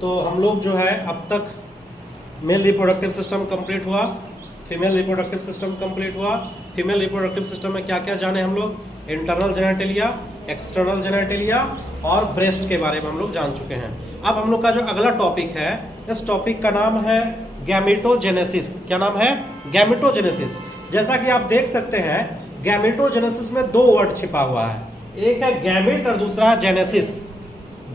तो हम लोग जो है अब तक मेल रिप्रोडक्टिव सिस्टम कंप्लीट हुआ, फीमेल रिप्रोडक्टिव सिस्टम कंप्लीट हुआ। फीमेल रिप्रोडक्टिव सिस्टम में क्या क्या जाने हम लोग, इंटरनल जेनेटिलिया, एक्सटर्नल जेनेटिलिया और ब्रेस्ट के बारे में हम लोग जान चुके हैं। अब हम लोग का जो अगला टॉपिक है, इस टॉपिक का नाम है गैमेटोजेनेसिस। क्या नाम है? गैमेटोजेनेसिस। जैसा कि आप देख सकते हैं गैमेटोजेनेसिस में दो वर्ड छिपा हुआ है, एक है गैमेट और दूसरा है जेनेसिस।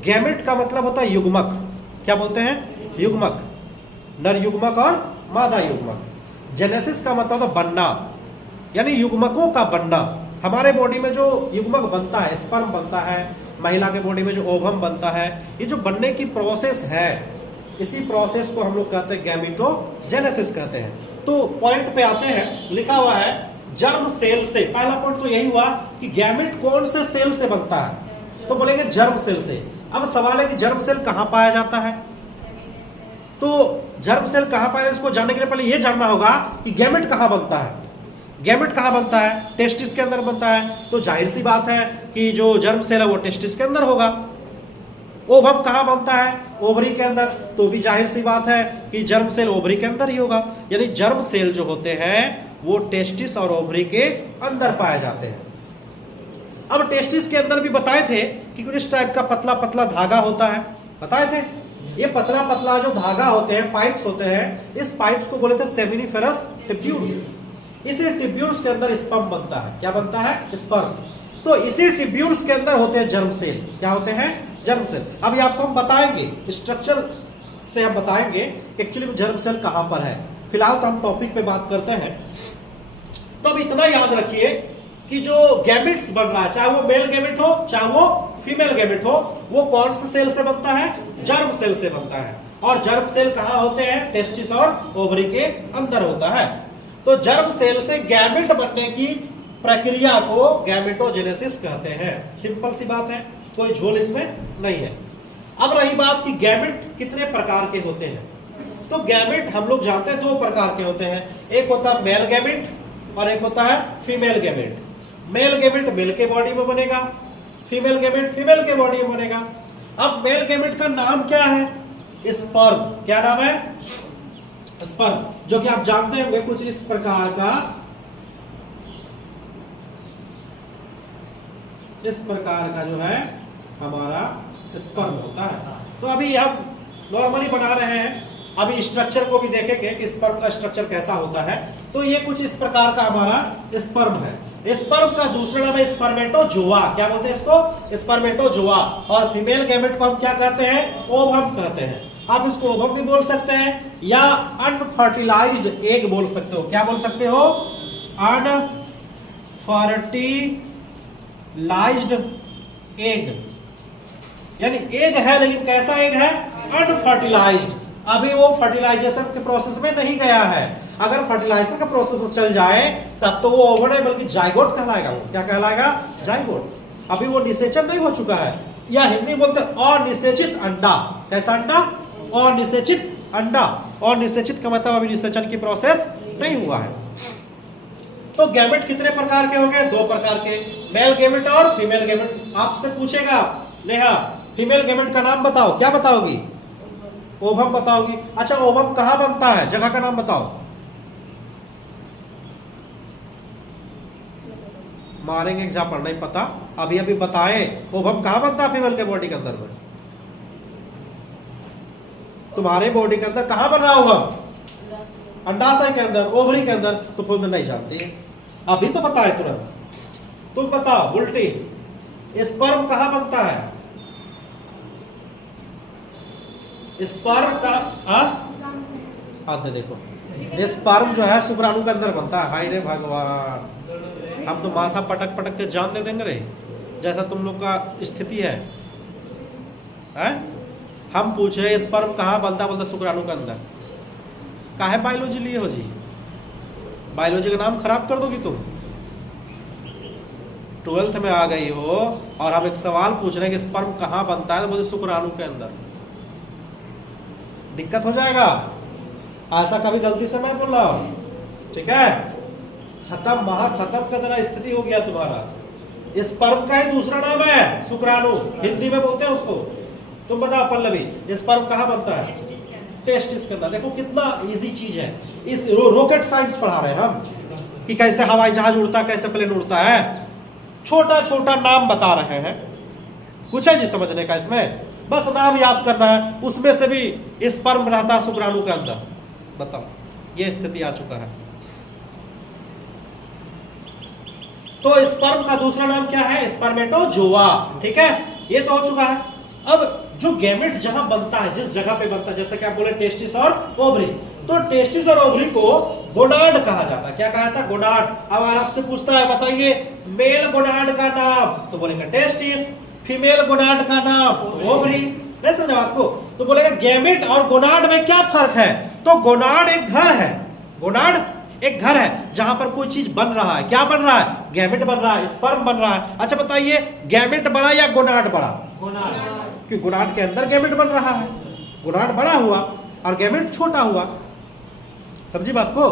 गैमेट का मतलब होता है युग्मक। क्या बोलते हैं? युग्मक, नर युग्मक और मादा युग्मक। जेनेसिस का मतलब होता है बनना, यानी युग्मकों का बनना। हमारे बॉडी में जो युग्मक बनता है, स्पर्म बनता है, महिला के बॉडी में जो ओवम बनता है, ये जो बनने की प्रोसेस है, इसी प्रोसेस को हम लोग कहते हैं गैमेटोजेनेसिस कहते हैं। तो पॉइंट पे आते हैं, लिखा हुआ है जर्म सेल से। पहला पॉइंट तो यही हुआ कि गैमेट कौन से सेल से बनता है, तो बोलेंगे जर्म सेल से। अब सवाल है कि जर्म सेल कहां पाया जाता है, तो जर्म सेल कहां पाया, इसको जानने के लिए पहले यह जानना होगा कि गैमेट कहां बनता है। गैमेट कहां बनता है? टेस्टिस के अंदर बनता है, तो जाहिर सी बात है कि जो जर्म सेल है वो टेस्टिस के अंदर होगा। ओवम कहां बनता है? ओवरी के अंदर, तो भी जाहिर सी बात है कि जर्म सेल ओवरी के अंदर ही होगा। यानी जर्म सेल जो होते हैं वो टेस्टिस और ओवरी के अंदर पाए जाते हैं। अब टेस्टिस के अंदर भी बताए थे कि कुछ इस टाइप का पतला पतला धागा होता है, बताए थे। ये पतला पतला जो धागा होते हैं, पाइप्स होते हैं, इस पाइप्स को बोले थे सेमिनिफेरस टिब्यूल्स। इसी टिब्यूल्स के अंदर स्पर्म बनता है। क्या बनता है? स्पर्म। तो इसी टिब्यूल्स के अंदर होते हैं जर्म सेल। क्या होते हैं? Germ cell. अभी आपको हम बताएंगे, स्ट्रक्चर से हम बताएंगे एक्चुअली में जर्म सेल कहां पर है। फिलहाल तो हम टॉपिक पे बात करते हैं। तो अब इतना याद रखिए कि जो गैमेट्स बन रहा है, चाहे वो मेल गैमेट हो चाहे वो फीमेल गैमेट हो, वो कौन से सेल से बनता है? जर्म सेल से बनता है। और जर्म सेल कहां होते हैं? टेस्टिस और ओवरी के अंदर होता है। तो जर्म सेल से गैमेट बनने की प्रक्रिया को गैमेटोजेनेसिस कहते हैं। सिंपल सी बात है, कोई झोल इसमें नहीं है। अब रही बात कि गैमेट कितने प्रकार के होते हैं, तो गैमेट हम लोग जानते हैं दो प्रकार के होते हैं। एक होता है मेल गैमेट और एक होता है female gamete. Male gamete male के बॉडी में बनेगा, फीमेल गैमेट फीमेल के बॉडी में बनेगा। अब मेल गैमेट का नाम क्या है? स्पर्म। क्या नाम है? स्पर्म, जो कि आप जानते होंगे कुछ इस प्रकार का, इस प्रकार का जो है हमारा स्पर्म होता है। तो अभी हम नॉर्मली बना रहे हैं, अभी स्ट्रक्चर को भी देखेंगे कि स्पर्म का स्ट्रक्चर कैसा होता है। तो ये कुछ इस प्रकार का हमारा स्पर्म है। स्पर्म का दूसरा नाम है स्पर्मेटोजोआ। क्या बोलते हैं इसको? स्पर्मेटोजोआ। और फीमेल गैमेट को हम क्या कहते हैं? ओवम कहते हैं। आप इसको ओवम भी बोल सकते हैं या अनफर्टिलाइज्ड एग बोल सकते हो। क्या बोल सकते हो? अनफर्टिलाइज्ड एग, यानी एग है लेकिन कैसा एग है? अनफर्टिलाइज्ड। अभी वो फर्टिलाइजेशन के प्रोसेस में नहीं गया है। अगर फर्टिलाइजेशन का प्रोसेस चल जाए तब तो वो ओवन है, बल्कि जाइगोट कहलाएगा। वो क्या कहलाएगा? जाइगोट। अभी वो निषेचन नहीं हो चुका है, या हिंदी बोलते हैं अनिषेचित अंडा। कैसा अंडा? अनिषेचित अंडा। अनिषेचित का मतलब अभी निषेचन की प्रोसेस नहीं हुआ है। तो गैमेट कितने प्रकार के होंगे? दो प्रकार के, मेल गैमेट और फीमेल गैमेट। आपसे पूछेगा नेहा फीमेल गैमेट का नाम बताओ, क्या बताओगी? ओवम बताओगी। अच्छा, ओवम कहां बनता है? जगह का नाम बताओ। मारेंगे एग्जाम्पल, नहीं पता, अभी अभी बताए। ओवम कहां बनता है फीमेल के बॉडी के अंदर में? तुम्हारे बॉडी के अंदर कहां बन रहा है ओवम? अंडाशय के अंदर, ओवरी के अंदर। तो खुद नहीं जानती है, अभी तो बताए तुरंत। तुम बताओ उल्टी, स्पर्म कहां बनता है? स्पर्म का आते देखो, स्पर्म जो है शुक्राणु के अंदर बनता है। हाय रे भगवान, हम तो माथा पटक पटक के जान दे देंगे रे, जैसा तुम लोग का स्थिति है। हम पूछ रहे स्पर्म कहाँ बनता? बोलता शुक्राणु के अंदर। काहे बायोलॉजी लिए हो जी? बायोलॉजी का नाम खराब कर दोगी तुम। 12th में आ गई हो और हम एक सवाल पूछ रहे हैं कि स्पर्म कहाँ बनता है, तो बोलते शुक्राणु के अंदर। दिक्कत हो जाएगा। ऐसा कभी गलती से मैं बोल रहा हूं, ठीक है? खत्म, महा खत्म का तरह स्थिति हो गया तुम्हारा। स्पर्म का ही दूसरा नाम है शुक्राणु, हिंदी में बोलते हैं उसको। तुम बताओ पल्लवी, स्पर्म कहाँ बनता है? टेस्टिस के अंदर। देखो कितना इजी चीज है, इस रॉकेट साइंस पढ़ा रहे हैं हम कि कैसे हवाई जहाज उड़ता है, कैसे प्लेन उड़ता है, छोटा छोटा नाम बता रहे हैं। कुछ है जी समझने का इसमें, बस नाम याद करना है। उसमें से भी स्पर्म रहता है शुक्राणु के अंदर। बताओ ये स्थिति आ चुका है। तो स्पर्म का दूसरा नाम क्या है? स्पर्मेटोजोआ। ठीक है, ये तो हो चुका है। अब जो गैमेट जहां बनता है, जिस जगह पे बनता है, जैसे कि आप बोले टेस्टिस और ओवरी, तो टेस्टिस और ओवरी को गोनाड कहा जाता है। क्या कहा जाता है? गोनाड। अब आपसे पूछता है बताइए मेल गोनाड का नाम, तो बोलेगा टेस्टिस। फीमेल गोनाड का नाम तो ओवरी। नहीं समझा आपको? तो बोलेगा गैमेट और गोनाड में क्या फर्क है? तो गोनाड एक घर है, गोनाड एक घर है जहां पर कोई चीज बन रहा है। क्या बन रहा है? गैमेट बन रहा है, स्पर्म बन रहा है। अच्छा बताइए गैमेट बड़ा या गोनाड बड़ा? गोनाड। क्योंकि गोनाड के अंदर गैमेट बन रहा है, गोनाड बड़ा हुआ और गैमेट छोटा हुआ। समझी बात को?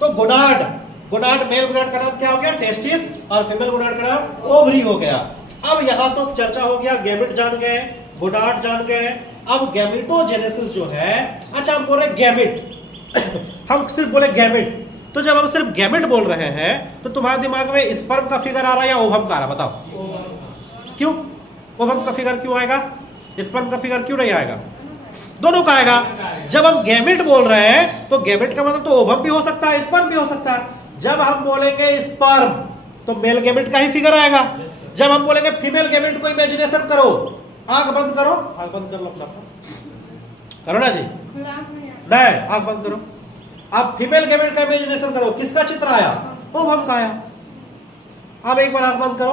तो गोनाड, गोनाड मेल गोनाड का नाम क्या हो गया? टेस्टिस, और फीमेल गोनाड का नाम ओवरी हो गया। अब यहां तो चर्चा हो गया, गैमेट जान गए, गोनाड जान गए। अब गैमेटोजेनेसिस जो है, अच्छा हम बोल रहे गैमेट हम सिर्फ बोले गैमेट, तो जब हम सिर्फ गैमेट बोल रहे हैं तो तुम्हारे दिमाग में स्पर्म का फिगर आ रहा है या ओवम का आ रहा है? बताओ क्यों? ओवम का फिगर क्यों आएगा, स्पर्म का फिगर क्यों नहीं आएगा? दोनों का आएगा। जब हम गैमेट बोल रहे हैं तो गैमेट का मतलब तो ओवम भी हो सकता है, स्पर्म भी हो सकता है। जब हम बोलेंगे स्पर्म तो मेल गैमेट का ही फिगर आएगा। जब हम बोलेंगे फीमेल गैमेट को इमेजिनेशन करो, आंख बंद करो, आंख बंद कर लो अपना, करो ना जी, नहीं आंख बंद करो। आप फीमेल गैमेट का इमेजिनेशन करो, किसका चित्र आया? ओवम का आया। अब एक बार आंख बंद करो,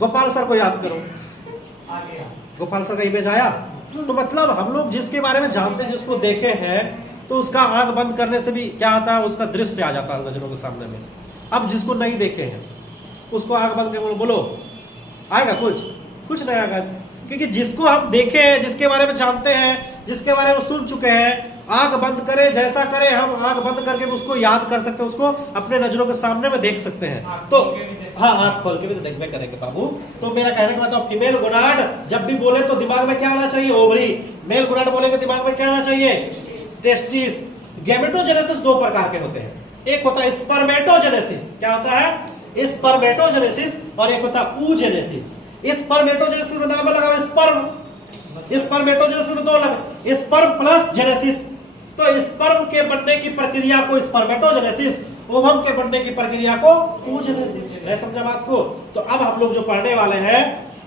गोपाल सर को याद करो, गोपाल सर का इमेज आया। तो मतलब हम लोग जिसके बारे में जानते हैं, जिसको देखे हैं, तो उसका आंख बंद करने से भी क्या आता है? उसका दृश्य आ जाता है नजरों के सामने में। अब जिसको नहीं देखे हैं उसको आंख बंद करके बोलो, आएगा कुछ? कुछ नहीं आएगा। क्योंकि जिसको हम देखे हैं, जिसके बारे में जानते हैं, जिसके बारे में सुन चुके हैं, आंख बंद करे जैसा करे, हम आंख बंद करके उसको याद कर सकते हैं, उसको अपने नजरों के सामने में देख सकते हैं। तो हाँ, आंख खोल के भी तो देखबे करेंगे बाबू। तो मेरा कहने का मतलब फीमेल गोनाड जब भी बोले तो दिमाग में क्या आना चाहिए? ओवरी। मेल गोनाड बोलेंगे दिमाग में क्या आना चाहिए? टेस्टिस। गैमेटोजेनेसिस दो प्रकार के होते हैं, एक होता है स्पर्मेटोजेनेसिस। क्या होता है? स्पर्मेटोजेनेसिस। और एक होता है oogenesis। स्पर्मेटोजेनेसिस में नाम लगाओ स्पर्म, स्पर्मेटोजेनेसिस में दो लगा, स्पर्म प्लस जेनेसिस। तो स्पर्म के बनने की प्रक्रिया को स्पर्मेटोजेनेसिस, ओवम के बनने की प्रक्रिया को oogenesis। मैं समझा बात को? तो अब हम लोग जो पढ़ने वाले हैं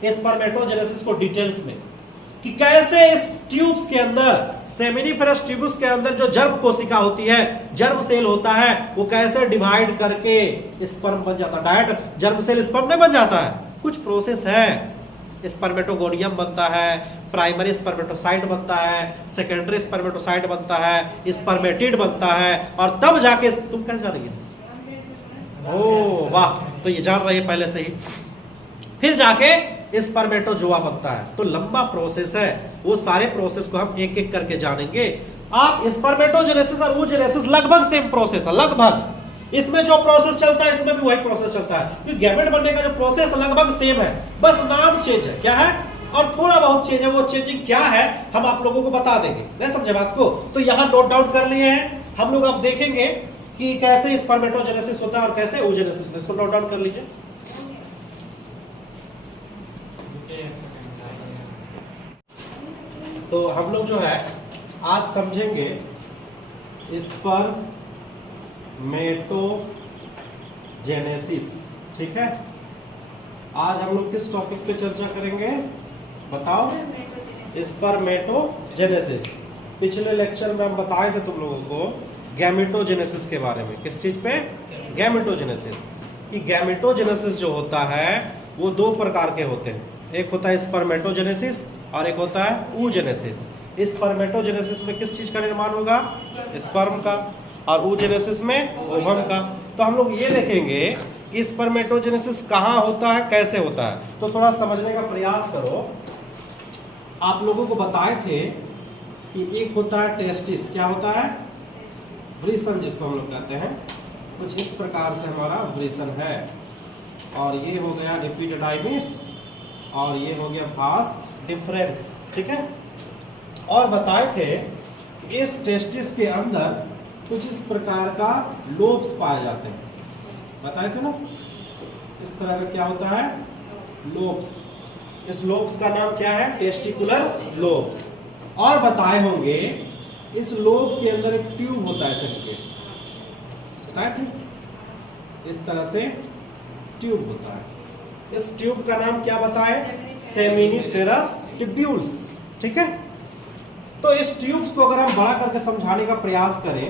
स्पर्मेटोजेनेसिस को डिटेल्स में, कि कैसे इस ट्यूब्स के अंदर, सेमिनिफेरस ट्यूब्स के अंदर जो जर्म कोशिका होती है, जर्म सेल होता है, वो कैसे डिवाइड करके स्पर्म बन जाता है। डायरेक्ट जर्म सेल स्पर्म नहीं बन जाता है, कुछ प्रोसेस है। स्पर्मेटोगोनियम बनता है, प्राइमरी स्पर्मेटोसाइट बनता है, सेकेंडरी स्पर्मेटोसाइट बनता है, स्पर्मेटिड बनता है, और तब जाके तुम कैसे जान रही है? ओह वाह, तो ये जान रही है पहले से ही। फिर जाके स्पर्मेटोजोआ बनता है। तो लंबा प्रोसेस है, वो सारे प्रोसेस को हम एक एक करके जानेंगे। आप स्पर्मेटोजेनेसिस और oogenesis लगभग सेम प्रोसेस है, लगभग। इसमें जो प्रोसेस चलता है इसमें भी वही प्रोसेस चलता है, क्योंकि गैमेट बनने का जो प्रोसेस लगभग सेम है, बस नाम चेंज है। क्या है? और थोड़ा बहुत चेंज है। वो चेंजिंग क्या है हम आप लोगों को बता देंगे। नहीं समझे बात को? तो यहाँ नोट डाउन कर लिए हैं हम लोग। अब देखेंगे कि कैसे स्पर्मेटोजेनेसिस होता है और कैसे oogenesis होता है। इसको नोट डाउन कर लीजिए। तो हम लोग जो है आज समझेंगे स्पर्मेटोजेनेसिस। ठीक है, आज हम लोग किस टॉपिक पे चर्चा करेंगे बताओ? स्पर्मेटोजेनेसिस। पिछले लेक्चर में हम बताए थे तुम लोगों को गैमेटोजेनेसिस के बारे में। किस चीज पे? गैमेटोजेनेसिस। कि गैमेटोजेनेसिस जो होता है वो दो प्रकार के होते हैं, एक होता है स्पर्मेटोजेनेसिस और एक होता है oogenesis। स्पर्मेटोजेनेसिस में किस चीज का निर्माण होगा? स्पर्म का। और oogenesis में ओवम का। तो हम लोग ये देखेंगे कि स्पर्मेटोजेनेसिस कहाँ होता है, कैसे होता है। तो थोड़ा समझने का प्रयास करो। आप लोगों को बताए थे कि एक होता है टेस्टिस। क्या होता है? वृषण, जिसको हम लोग कहते हैं। कुछ इस प्रकार से हमारा वृषण है। और ये हो गया एपिडिडाइमिस और ये हो गया भास डिफरेंस, ठीक है। और बताए थे कि इस टेस्टिस के अंदर कुछ इस प्रकार का लोब्स पाए जाते हैं, बताए थे ना, इस तरह का क्या होता है, लोब्स। इस लोब्स का नाम क्या है, टेस्टिकुलर लोब्स। और बताए होंगे इस लोब के अंदर एक ट्यूब होता है सबके, बताए थे, इस तरह से ट्यूब होता है। इस ट्यूब का नाम क्या बताए, सेमिनिफेरस ट्यूब्यूल्स, ठीक है। तो इस ट्यूब्स को अगर हम बड़ा करके समझाने का प्रयास करें,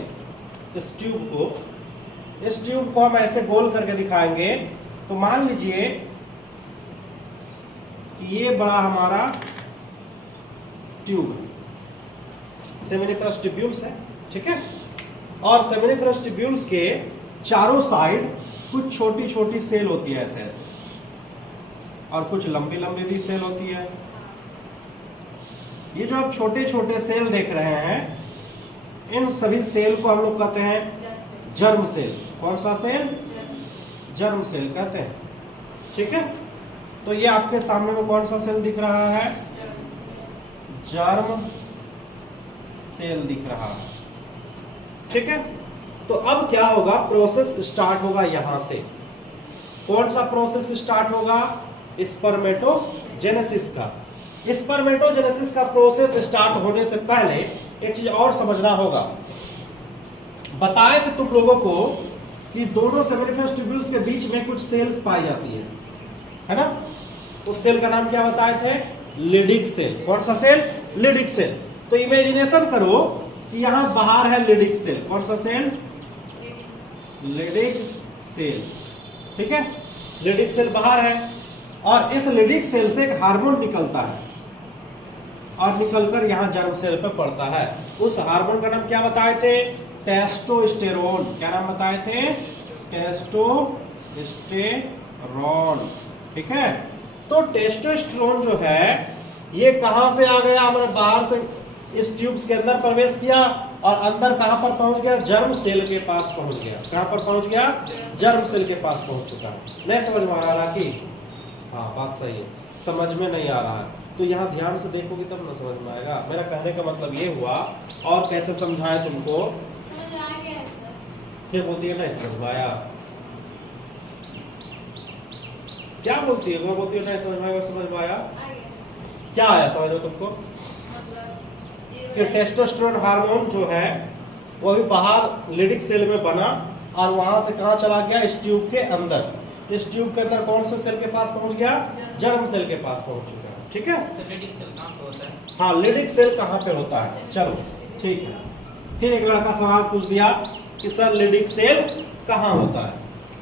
इस ट्यूब को हम ऐसे गोल करके दिखाएंगे, तो मान लीजिए कि ये बड़ा हमारा ट्यूब है, सेमिनिफेरस ट्यूब्यूल्स है, ठीक है। और सेमिनिफेरस ट्यूब्यूल्स के चारों साइड कुछ छोटी छोटी सेल होती है ऐसे ऐसे, और कुछ लंबी लंबी भी सेल होती है। ये जो आप छोटे छोटे सेल देख रहे हैं, इन सभी सेल को हम लोग कहते हैं जर्म सेल। कौन सा सेल, जर्म सेल कहते हैं, ठीक है। तो ये आपके सामने में कौन सा सेल दिख रहा है, जर्म सेल दिख रहा है, ठीक है। तो अब क्या होगा, प्रोसेस स्टार्ट होगा यहां से। कौन सा प्रोसेस स्टार्ट होगा, स्पर्मेटोजेनेसिस का। स्पर्मेटोजेनेसिस का प्रोसेस स्टार्ट होने से पहले एक चीज और समझना होगा। बताए थे तुम लोगों को कि दोनों सेमिनिफेरस ट्यूब्यूल्स के बीच में कुछ सेल्स पाई जाती है ना। उस सेल का नाम क्या बताए थे, लिडिक सेल। कौन सा सेल, लिडिक सेल। तो इमेजिनेशन करो कि यहां बाहर है लिडिक सेल। कौन सा सेल, लिडिक सेल, ठीक है। लिडिक सेल बाहर है, और इस लिडिक सेल से एक हार्मोन निकलता है, और निकलकर यहां जर्म सेल पे पड़ता है। उस हार्मोन का नाम क्या बताए थे, टेस्टोस्टेरोन। क्या नाम बताए थे, टेस्टोस्टेरोन, ठीक है। तो टेस्टोस्टेरोन जो है ये कहां से आ गया, हमारे बाहर से इस ट्यूब्स के अंदर प्रवेश किया, और अंदर कहां पर पहुंच गया, जर्म सेल के पास पहुंच गया। कहां पर पहुंच गया, जर्म सेल के पास पहुंच चुका है। नहीं समझ में आ रहा कि, हाँ बात सही है, समझ में नहीं आ रहा है तो यहाँ ध्यान से देखोगे तब ना समझ में आएगा। मेरा कहने का मतलब ये हुआ, और कैसे समझाएं तुमको, समझ आ गया है सर। फिर बोलती है नहीं समझ में आया, क्या बोलती है वो, बोलती है नहीं समझ में आया, समझ में आया, क्या आया समझ में तुमको। कि टेस्टोस्टेरोन हार्मोन जो है वो अभी बाहर लिडिक सेल में बना, और वहां से कहां चला गया, इस ट्यूब के अंदर। इस ट्यूब के अंदर कौन से सेल के पास पहुंच गया, जर्म सेल के पास पहुंच चुका है, ठीक है। लिडिक सेल कहां पे होता है, हाँ लिडिक सेल कहां पे होता है, चलो ठीक है। फिर एक लड़का सवाल पूछ दिया कि सर लिडिक सेल कहां होता है।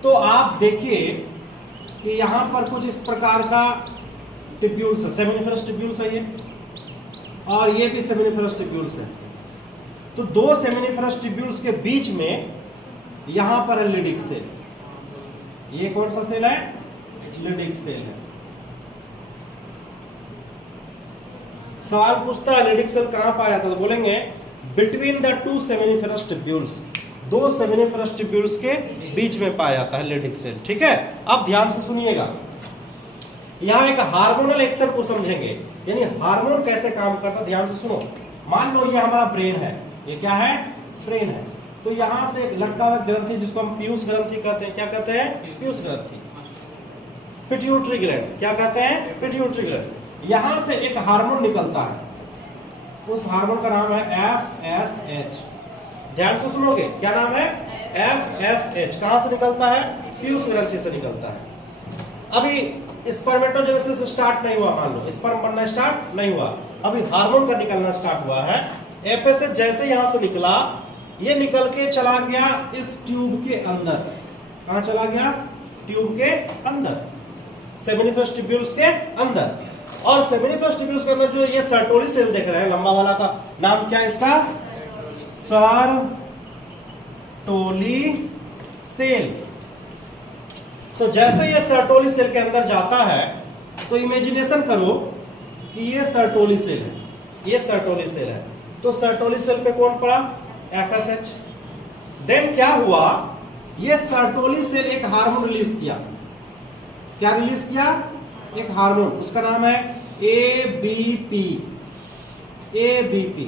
तो आप देखिए कि यहाँ पर कुछ इस प्रकार का ट्यूब्यूल्स है, सेमिनिफेरस ट्यूब्यूल्स है ये, और ये भी सेमिनिफेरस ट्यूब्यूल्स है। तो दो सेमिनिफेरस ट्यूब्यूल्स के बीच में यहां पर है लिडिक सेल। ये कौन सा सेल है, लिडिक सेल है। सवाल पूछता है लिडिक सेल कहां पाया जाता है, तो बोलेंगे between the two seminiferous tubules, दो सेमिनिफेरस ट्यूब्यूल्स के बीच में पाया जाता है लिडिक सेल, ठीक है। अब ध्यान से सुनिएगा, यहां एक हार्मोनल एक्शन को समझेंगे, यानी हार्मोन कैसे काम करता है। ध्यान से सुनो, मान लो ये हमारा ब्रेन है, ये क्या है, ब्रेन है। तो यहां से एक लटका हुआ ग्रंथि जिसको हम पीयूष ग्रंथि कहते हैं, क्या कहते हैं, पीयूष ग्रंथि। पिट्यूटरी ग्लैंड, क्या कहते हैं, पिट्यूटरी ग्लैंड। यहां से एक हार्मोन निकलता है, उस हार्मोन का नाम है FSH। ध्यान से सुनोगे, क्या नाम है, FSH। कहां से निकलता है, पीयूष ग्रंथि से निकलता है। अभी स्पर्मेटोजेनेसिस स्टार्ट नहीं हुआ, मान लो स्पर्म बनना स्टार्ट नहीं हुआ, अभी हार्मोन का निकलना स्टार्ट हुआ है। FSH जैसे यहां से निकला, ये निकल के चला गया इस ट्यूब के अंदर। कहां चला गया, ट्यूब के अंदर, सेमिनिफेरस ट्यूब्यूल्स के अंदर। और सेमिनिफेरस ट्यूब्यूल्स के अंदर जो ये सर्टोली सेल देख रहे हैं, लंबा वाला का नाम क्या है इसका, सर्टोली सेल। तो जैसे ये सर्टोली सेल के अंदर जाता है, तो इमेजिनेशन करो कि ये सर्टोली सेल है, ये सर्टोली सेल है। तो सर्टोली सेल पे कौन पड़ा, FSH। देन क्या हुआ, ये सर्टोली सेल एक हार्मोन रिलीज किया। क्या रिलीज किया, एक हार्मोन, उसका नाम है एबीपी। एबीपी।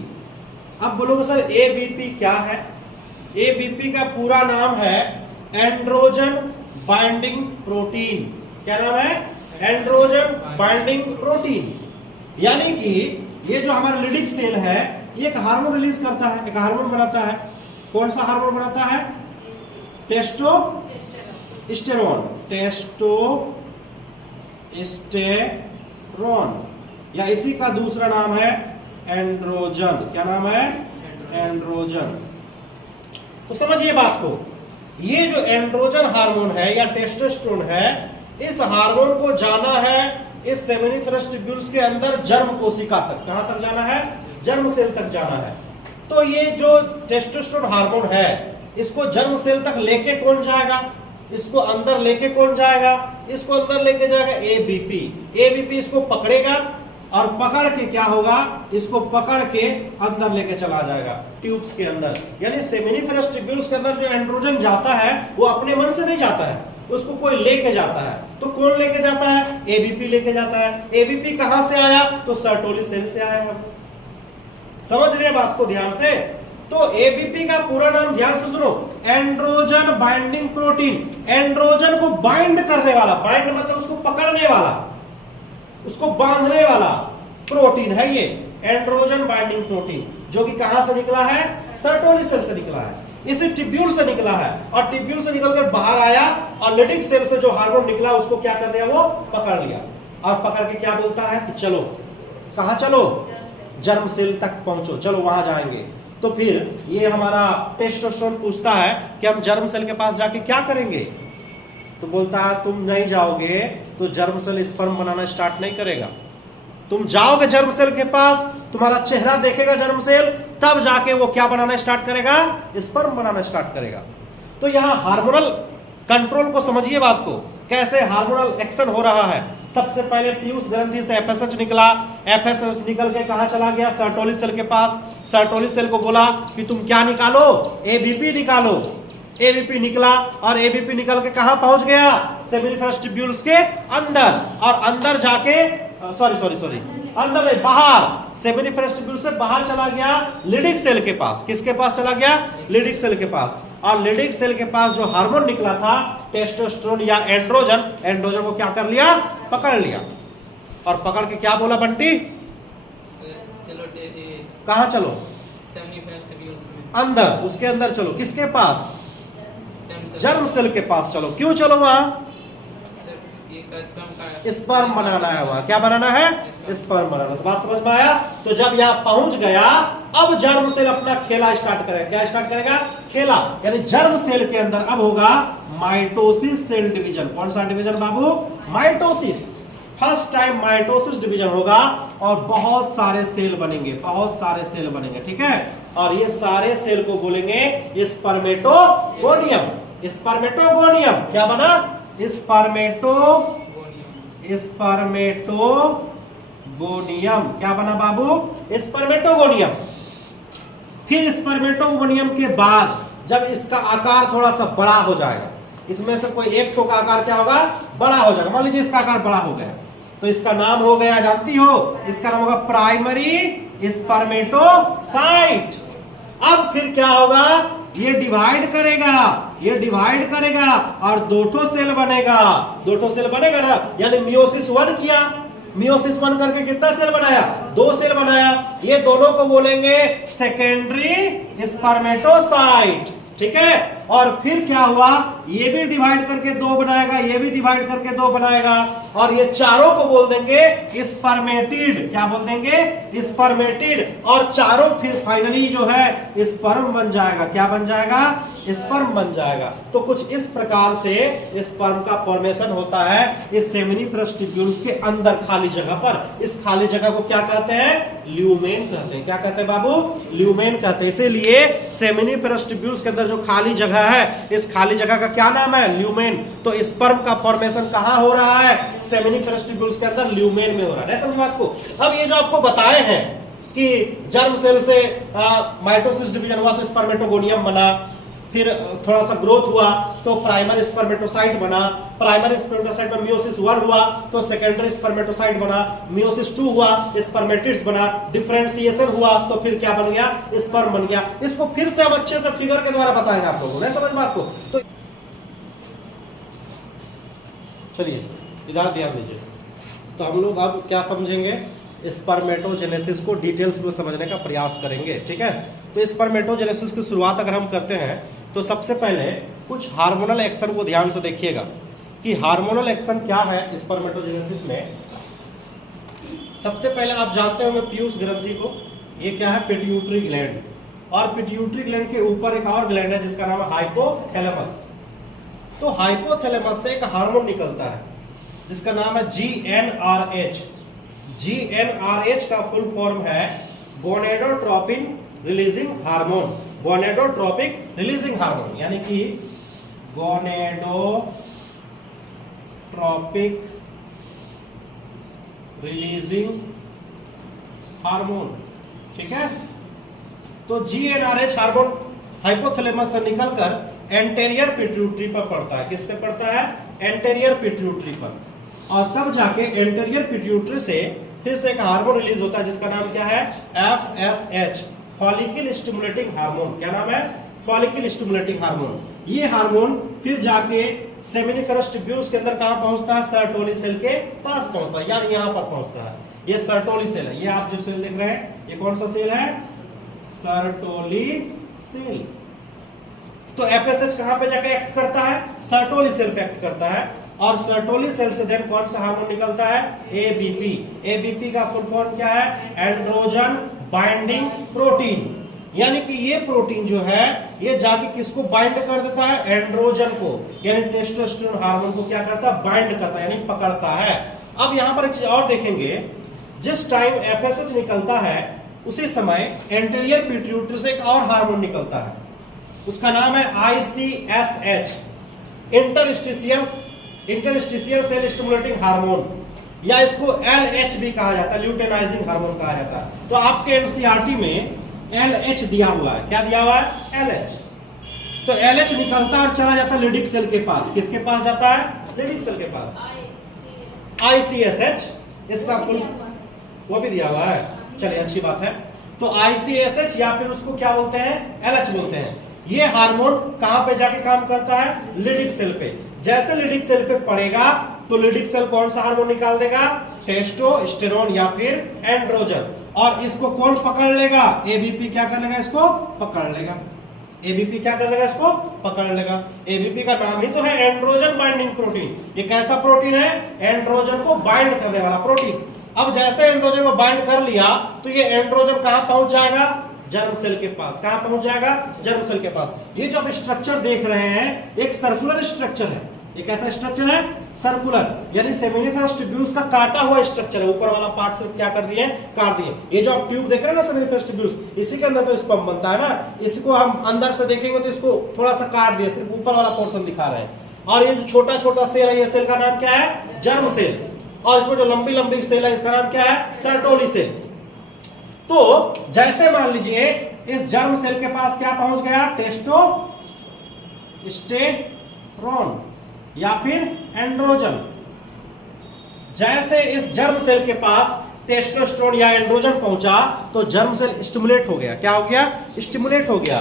अब बोलोगे सर एबीपी क्या है? एबीपी का पूरा नाम है एंड्रोजन बाइंडिंग प्रोटीन। क्या नाम है? Androgen binding protein. यानी कि ये जो हमारा लिडिक सेल है ये एक हार्मोन रिलीज करता है, एक हार्मोन बनाता है। कौन सा हार्मोन बनाता है? टेस्टोस्टेरोन। टेस्टोस्टेरोन या इसी का दूसरा नाम है एंड्रोजन। क्या नाम है? एंड्रोजन। तो समझिए बात को, ये जो एंड्रोजन हार्मोन है या टेस्टोस्टेरोन है, इस हार्मोन को जाना है इस सेमिनिफरस ट्यूब्यूल्स के अंदर जर्म कोशिका तक। कहां तक जाना है? जर्म सेल तक जाना है। तो ये जो टेस्टोस्टेरोन हार्मोन है इसको जर्म सेल तक लेके कौन जाएगा? इसको अंदर लेके कौन जाएगा? इसको अंदर लेके जाएगा एबीपी। एबीपी इसको पकड़ेगा और पकड़ के क्या होगा? इसको पकड़ के अंदर लेके चला जाएगा ट्यूब्स के अंदर। यानी सेमिनिफरस ट्यूब्यूल्स के अंदर जो एंड्रोजन जाता है वो अपने मन से नहीं जाता है, उसको कोई लेके जाता है। तो कौन लेके जाता है? एबीपी लेके जाता है। एबीपी कहां से आया? तो सर्टोली सेल से आया है। समझ रहे हैं बात को ध्यान से? तो एबीपी का पूरा नाम ध्यान से सुनो, एंड्रोजन बाइंडिंग प्रोटीन। एंड्रोजन को बाइंड करने वाला, बाइंड मतलब उसको पकड़ने वाला, उसको बांधने वाला प्रोटीन है ये एंड्रोजन बाइंडिंग प्रोटीन, जो कि कहां से निकला है? सर्टोली सेल से निकला है, इसी ट्यूब्यूल से निकला है। और ट्यूब्यूल से निकलकर बाहर आया और लिडिक सेल से जो हार्मोन निकला उसको क्या कर लिया? वो पकड़ लिया और पकड़ के क्या बोलता है कि चलो, कहां चलो? जर्म सेल तक पहुंचो, चलो वहां जाएंगे। तो फिर ये हमारा टेस्टोस्टेरोन पूछता है कि हम जर्म सेल के पास जाके क्या करेंगे? तो बोलता है तुम नहीं जाओगे तो जर्म सेल स्पर्म बनाना स्टार्ट नहीं करेगा। तुम जाओगे जर्म सेल के पास, तुम्हारा चेहरा देखेगा जर्म सेल, तब जाके वो क्या बनाना स्टार्ट करेगा? स्पर्म बनाना स्टार्ट करेगा। तो यहां हार्मोनल कंट्रोल को समझिए बात को, कैसे हार्मोनल एक्शन हो रहा है। सबसे पहले पीयूष ग्रंथि से एफएसएच निकला, एफएसएच निकल के कहां चला गया? सर्टोली सेल के पास। सर्टोली सेल को बोला कि तुम क्या निकालो? एबीपी निकालो। एबीपी निकला और एबीपी निकल के कहां पहुंच गया? सेमिनिफरस ट्यूब्यूल्स के अंदर। और अंदर जाके सॉरी अंदर नहीं, बाहर, सेमिनिफरस ट्यूब्यूल से बाहर चला गया लिडिक सेल के पास। किसके पास चला गया? लिडिक सेल के पास। और लिडिक सेल के पास जो हार्मोन निकला था टेस्टोस्टेरोन या एंड्रोजन, एंड्रोजन को क्या कर लिया? पकड़ लिया। और पकड़ के क्या बोला बंटी? चलो कहां चलो? अंदर, उसके अंदर चलो। किसके पास? जर्म सेल के पास चलो। क्यों चलो वहां? स्पर्म बनाना है वहां। क्या बनाना है? स्पर्म बनाना। बात समझ में आया? तो जब यहां पहुंच गया, अब जर्म सेल अपना खेला स्टार्ट करेगा। क्या स्टार्ट करेगा? खेला। यानी जर्म सेल के अंदर अब होगा माइटोसिस सेल डिवीजन। कौन सा डिवीजन बाबू? Mitosis. First time mitosis division होगा और बहुत सारे सेल बनेंगे, बहुत सारे सेल बनेंगे। ठीक है? और ये सारे सेल को बोलेंगे स्पर्मेटोगोनियम। स्पर्मेटोगोनियम क्या बना? स्पर्मेटोगोनियम। क्या बना बाबू? स्पर्मेटोगोनियम। फिर स्पर्मेटोगोनियम के बाद जब इसका आकार थोड़ा सा बड़ा हो जाएगा, इसमें से कोई एक ठोका आकार क्या होगा? बड़ा हो जाएगा। मान लीजिए इसका आकार बड़ा हो गया तो इसका नाम हो गया, जानती हो, इसका नाम होगा प्राइमरी स्पर्मेटोसाइट। अब फिर क्या होगा? ये डिवाइड करेगा, ये डिवाइड करेगा और दो ठो सेल बनेगा। दो ठो सेल बनेगा ना, यानी मियोसिस 1 किया, मियोसिस 1 करके कितना सेल बनाया? 2 सेल बनाया। ये दोनों को बोलेंगे सेकेंडरी स्पर्मेटोसाइट। ठीक है? और फिर क्या हुआ? ये भी डिवाइड करके 2 बनाएगा, ये भी डिवाइड करके 2 बनाएगा और ये चारों को बोल देंगे स्पर्मेटिड। क्या बोल देंगे? स्पर्मेटिड। और चारों फिर फाइनली जो है स्पर्म बन जाएगा। क्या बन जाएगा? स्पर्म बन जाएगा। तो कुछ इस प्रकार से स्पर्म का फॉर्मेशन होता है इस सेमिनिफरस ट्यूब्यूल्स के अंदर खाली जगह पर। इस खाली जगह को क्या कहते हैं? ल्यूमेन कहते हैं। क्या कहते हैं बाबू? ल्यूमेन कहते हैं। इसीलिए सेमिनिफरस ट्यूब्यूल्स के अंदर जो खाली जगह है, इस खाली जगह का क्या नाम है? ल्यूमेन। तो स्पर्म का फॉर्मेशन कहां हो रहा है? सेमिनिफरस ट्यूब्यूल्स के अंदर ल्यूमेन में हो रहा है। समझ बात को? अब ये जो आपको बताए हैं कि जर्म सेल से माइटोसिस डिवीजन हुआ तो स्पर्मेटोगोनियम बना, फिर थोड़ा सा ग्रोथ हुआ तो प्राइमरी स्पर्मेटोसाइट बना, प्राइमरी स्पर्मेटोसाइट में मियोसिस 1 हुआ तो सेकेंडरी स्पर्मेटोसाइट बना, मियोसिस 2 हुआ स्पर्मेटिड्स बना, डिफरेंशिएशन हुआ तो फिर क्या बन गया, स्पर्म बन गया। इसको फिर से हम अच्छे से फिगर के द्वारा बताएंगे आप लोगों को, नहीं समझ में आपको? तो चलिए इधर ध्यान दीजिए। तो हम लोग अब क्या समझेंगे, स्पर्मेटोजेनेसिस को डिटेल्स में समझने का प्रयास करेंगे, ठीक है। तो स्पर्मेटोजेनेसिस की शुरुआत अगर हम करते हैं तो सबसे पहले कुछ हार्मोनल एक्शन को ध्यान से देखिएगा कि हार्मोनल एक्शन क्या है स्पर्मेटोजेनेसिस में। सबसे पहले आप जानते होंगे पीयूष ग्रंथि को, ये क्या है, पिट्यूटरी ग्लैंड, और पिट्यूटरी ग्लैंड के ऊपर एक और ग्लैंड है जिसका नाम है हाइपोथैलेमस। तो हाइपोथैलेमस से एक हार्मोन निकलता है जिसका नाम है GnRH। GnRH का फुल फॉर्म है gonadotropin releasing hormone, gonadotropic releasing hormone, यानी कि गोनेडोट्रोपिक रिलीजिंग हार्मोन, ठीक है। तो GnRH हार्मोन हाइपोथैलेमस से निकलकर एंटेरियर पिट्यूटरी पर पड़ता है। किस पे पड़ता है, एंटेरियर पिट्यूटरी पर, और तब जाके एंटेरियर पिट्यूटरी से फिर से एक हार्मोन रिलीज होता है जिसका नाम क्या है, FSH, फॉलिकल स्टिमुलेटिंग हार्मोन। क्या नाम है, फॉलिकल स्टिमुलेटिंग हार्मोन। ये हार्मोन फिर जाके सेमिनिफेरस ट्यूब्यूल्स के अंदर कहां पहुंचता है, सर्टोली सेल के पास पहुंचता है, यानी यहां पर पहुंचता है। ये सर्टोली सेल है, ये आप जो सेल देख रहे हैं ये कौन सा सेल है, सर्टोली सेल। तो FSH कहां पे जाके एक्ट करता है, सर्टोली सेल पे एक्ट करता है, और सर्टोली सेल से देन कौन सा हार्मोन निकलता है, ABP। ABP का फुल फॉर्म क्या है, एंड्रोजन बाइंडिंग प्रोटीन, यानी कि ये प्रोटीन जो है ये जाके किसको बाइंड कर देता है, एंड्रोजन को, यानी टेस्टोस्टेरोन हार्मोन को क्या करता है, बाइंड करता है, यानी पकड़ता है। अब यहां पर एक चीज और देखेंगे, जिस टाइम FSH निकलता है उसी समय एंटेरियर पिट्यूटरी से एक और हार्मोन निकलता है, उसका नाम है ICSH, interstitial cell stimulating hormone, या इसको LH भी कहा जाता है, ल्यूटेनाइजिंग हार्मोन कहा जाता है। तो आपके NCERT में LH दिया हुआ है, क्या दिया हुआ है, LH। तो LH निकलता और चला जाता है लिडिक सेल के पास, किसके पास जाता है, लिडिक सेल के पास, ICSH, इसका फुल वो भी दिया हुआ है, चलिए अच्छी बात है। तो ICSH या फिर उसको क्या बोलते हैं, LH बोलते हैं। ये हार्मोन कहां पे जाके काम करता है, लिडिक सेल पे। जैसे लिडिक सेल पे पड़ेगा तो लिडिक सेल कौन सा हार्मोन निकाल देगा, टेस्टोस्टेरोन या फिर एंड्रोजन, और इसको कौन पकड़ लेगा, ABP क्या कर लेगा, इसको पकड़ लेगा। ABP क्या कर लेगा, इसको पकड़ लेगा। ABP का नाम ही तो है एंड्रोजन बाइंडिंग प्रोटीन। ये कैसा प्रोटीन है, एंड्रोजन को बाइंड करने वाला प्रोटीन। अब जैसे एंड्रोजन को बाइंड कर लिया तो ये एंड्रोजन कहां पहुंच जाएगा, जर्म सेल के पास। कहां पहुंच जाएगा, जर्म सेल के पास। ये जो आप स्ट्रक्चर देख रहे हैं एक सर्कुलर स्ट्रक्चर है, एक ऐसा स्ट्रक्चर है सर्कुलर, यानी सेमिनिफेरस ट्यूब्यूल्स का काटा हुआ स्ट्रक्चर है। ऊपर वाला पार्ट से क्या कर दिए, काट दिए। ये जो आप ट्यूब देख रहे हैं ना सेमिनिफेरस ट्यूब्यूल्स, इसी के अंदर तो स्पर्म बनता है ना, इसको हम अंदर से देखेंगे तो इसको थोड़ा सा काट दिए, सिर्फ ऊपर वाला पोर्शन दिखा रहे हैं। और ये जो छोटा छोटा सेल है, ये सेल का नाम क्या है, जर्म सेल, और इसमें जो लंबी लंबी सेल है इसका नाम क्या है, सर्टोली सेल। तो जैसे मान लीजिए इस जर्म सेल के पास क्या पहुंच गया, टेस्टोस्टेरोन या फिर एंड्रोजन। जैसे इस जर्म सेल के पास टेस्टोस्टेरोन या एंड्रोजन पहुंचा तो जर्म सेल स्टिमुलेट हो गया। क्या हो गया, स्टिमुलेट हो गया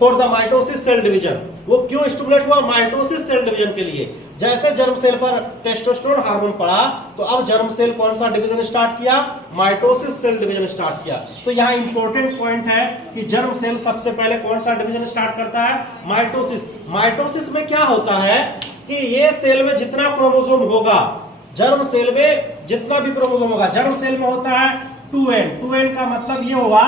for the mitosis cell division. वो क्यों स्टिमुलेट हुआ, माइटोसिस सेल डिवीजन के लिए। जैसे जर्म सेल पर टेस्टोस्टेरोन हार्मोन पड़ा तो अब जर्म सेल कौन सा डिवीजन स्टार्ट किया, माइटोसिस सेल डिवीजन स्टार्ट किया। तो यहाँ इंपॉर्टेंट पॉइंट है कि जर्म सेल सबसे पहले कौन सा डिवीजन स्टार्ट करता है, माइटोसिस। माइटोसिस में क्या होता है कि ये सेल में जितना क्रोमोसोम होगा, जर्म सेल में जितना भी क्रोमोसोम होगा, जर्म सेल में होता है 2n। 2n का मतलब ये हुआ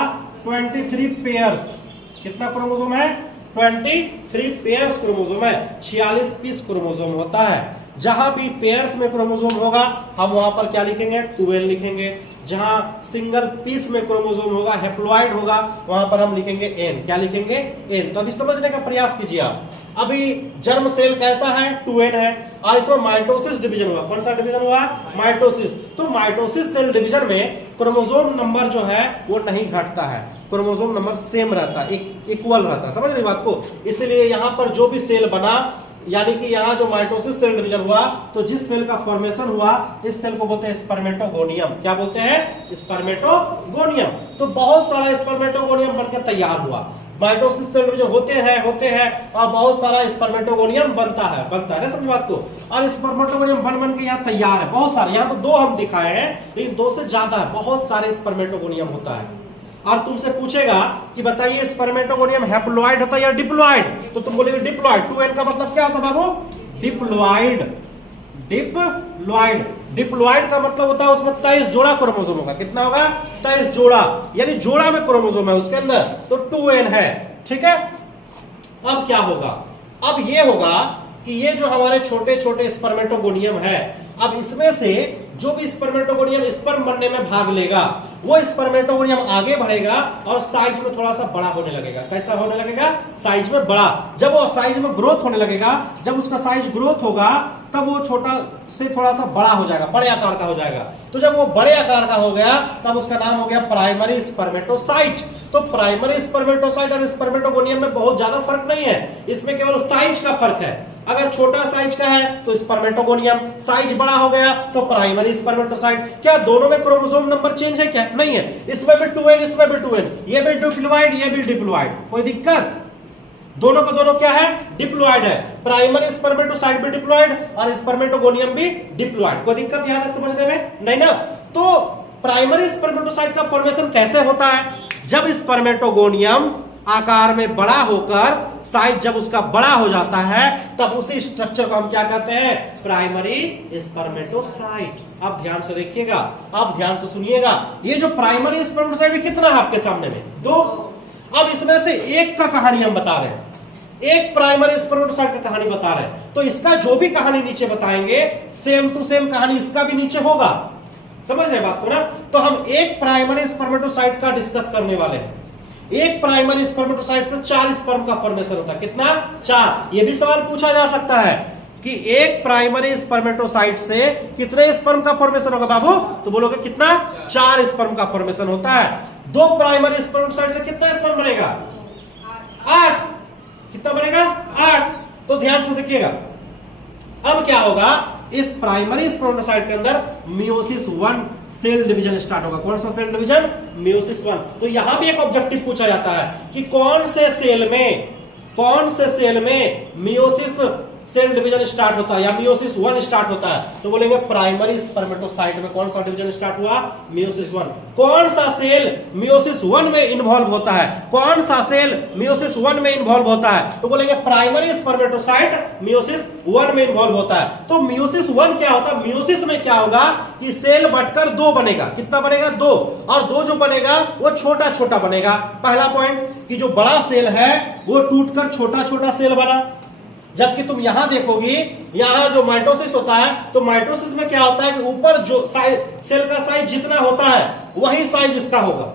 23 पेयर्स। कितना क्रोमोसोम है, 23 पेयर्स क्रोमोसोम है, 46 पीस क्रोमोसोम होता है। जहां भी पेयर्स में क्रोमोसोम होगा हम वहां पर क्या लिखेंगे 12 लिखेंगे, जहां सिंगल पीस में क्रोमोसोम होगा हैप्लॉइड होगा वहां पर हम लिखेंगे n, क्या लिखेंगे n। तो अभी समझने का प्रयास कीजिए आप। अभी जर्म सेल कैसा है 2n है और इसमें माइटोसिस डिवीजन हुआ, कौन सा डिवीजन हुआ माइटोसिस। तो माइटोसिस सेल डिवीजन में क्रोमोसोम नंबर जो है वो नहीं घटता है, क्रोमोसोम नंबर सेम रहता है, इक्वल रहता है, समझ रही बात को। इसलिए यहां पर जो भी सेल बना यानी कि यहाँ जो माइटोसिस सेल डिवीजन हुआ तो जिस सेल का फॉर्मेशन हुआ इस सेल को बोलते हैं स्पर्मेटोगोनियम। क्या बोलते हैं स्पर्मेटोगोनियम। तो बहुत सारा स्पर्मेटोगोनियम बनकर तैयार हुआ। माइटोसिस सेल डिवीजन होते हैं और बहुत सारा स्पर्मेटोगोनियम बनता है ना, समझ बात को। और स्पर्मेटोगोनियम बन के यहाँ तैयार है बहुत सारे, यहाँ तो 2 हम दिखाए हैं लेकिन 2 से ज्यादा है, बहुत सारे स्पर्मेटोगोनियम होता है। और तुमसे पूछेगा कि बताइए स्पर्मेटोगोनियम हैप्लॉइड होता है या डिप्लॉइड, तो तुम बोलेगे डिप्लॉइड। 2n का मतलब क्या होता है बाबू डिप्लॉइड। डिप्लॉइड का मतलब होता है उसमें 23 जोड़ा क्रोमोसोम होगा। कितना होगा 23 जोड़ा, यानी जोड़ा में क्रोमोसोम है उसके अंदर, तो 2n है, ठीक है। अब क्या होगा, अब ये होगा कि ये जो हमारे छोटे छोटे स्पर्मेटोगोनियम है, अब इसमें से जो भी स्पर्मेटोगोनियम स्पर्म बनने में भाग लेगा वो स्पर्मेटोगोनियम आगे बढ़ेगा और साइज में थोड़ा सा बड़ा होने लगेगा। कैसा होने लगेगा साइज में बड़ा। जब वो साइज में ग्रोथ होने लगेगा, जब उसका साइज ग्रोथ होगा तब वो छोटा से थोड़ा सा बड़ा हो जाएगा, बड़े आकार का हो जाएगा। तो जब वो बड़े आकार का हो गया तब उसका नाम हो गया प्राइमरी स्पर्मेटोसाइट। तो प्राइमरी स्पर्मेटोसाइट और स्पर्मेटोगोनियम में बहुत ज्यादा फर्क नहीं है, इसमें केवल साइज का फर्क है। अगर छोटा साइज का है तो स्पर्मेटोगोनियम, साइज बड़ा हो गया तो प्राइमरी स्पर्मेटोसाइट। क्या दोनों में क्रोमोसोम नंबर चेंज है क्या? नहीं है, इसमें भी 2n इसमें भी 2n, ये भी डिप्लॉइड ये भी डिप्लॉइड, कोई दिक्कत? दोनों का दोनों क्या है डिप्लॉइड है। प्राइमरी स्पर्मेटोसाइट भी डिप्लॉइड और स्पर्मेटोगोनियम भी डिप्लॉइड, कोई दिक्कत यहां तक समझने में नहीं ना। तो प्राइमरी स्पर्मेटोसाइट का फॉर्मेशन कैसे होता है, जब स्पर्मेटोगोनियम आकार में बड़ा होकर साइज जब उसका बड़ा हो जाता है तब उसी स्ट्रक्चर को हम क्या कहते हैं प्राइमरी स्पर्मेटोसाइट। अब ध्यान से देखिएगा, अब ध्यान से सुनिएगा, ये जो प्राइमरी स्पर्मेटोसाइट में कितना है आपके सामने में 2। अब इसमें से एक का कहानी हम बता रहे हैं, एक प्राइमरी स्पर्मेटोसाइट का कहानी बता रहे हैं, तो इसका जो भी कहानी नीचे बताएंगे सेम टू सेम कहानी इसका भी नीचे होगा। समझ रहे बात को ना। तो हम एक प्राइमरी स्पर्मेटोसाइट का डिस्कस करने वाले हैं। एक प्राइमरी स्पर्मेटोसाइट से 4 स्पर्म का फॉर्मेशन होता है। कितना 4। यह भी सवाल पूछा जा सकता है कि एक प्राइमरी स्पर्मेटोसाइट से कितने स्पर्म का फॉर्मेशन होगा बाबू, तो बोलोगे कितना 4 स्पर्म का फॉर्मेशन होता है। 2 प्राइमरी स्पर्मेटोसाइट से कितना स्पर्म बनेगा 8। कितना बनेगा 8। तो ध्यान से देखिएगा, अब क्या होगा इस प्राइमरी स्पर्मेटोसाइट के अंदर मियोसिस 1 सेल डिवीजन स्टार्ट होगा। कौन सा सेल डिवीजन मियोसिस 1। तो यहां भी एक ऑब्जेक्टिव पूछा जाता है कि कौन से सेल में मियोसिस सेल डिवीजन स्टार्ट होता है या मियोसिस 1 स्टार्ट होता है, तो बोलेंगे प्राइमरी स्पर्मेटोसाइट में कौन सा डिवीजन स्टार्ट हुआ मियोसिस 1। कौन सा सेल मियोसिस 1 में इन्वॉल्व होता है, कौन सा सेल मियोसिस 1 में इन्वॉल्व होता है, तो बोलेंगे प्राइमरी स्पर्मेटोसाइट मियोसिस 1 में इन्वॉल्व होता है। तो मियोसिस 1 क्या होता है, मियोसिस में क्या होगा कि सेल बढ़कर 2 बनेगा। कितना बनेगा 2, और 2 जो बनेगा वो छोटा छोटा बनेगा। पहला पॉइंट कि जो बड़ा सेल है वो टूटकर छोटा छोटा सेल बना। जबकि तुम यहां देखोगी, यहां जो माइटोसिस होता है तो माइटोसिस में क्या होता है कि ऊपर जो सेल का साइज जितना होता है वही साइज इसका होगा।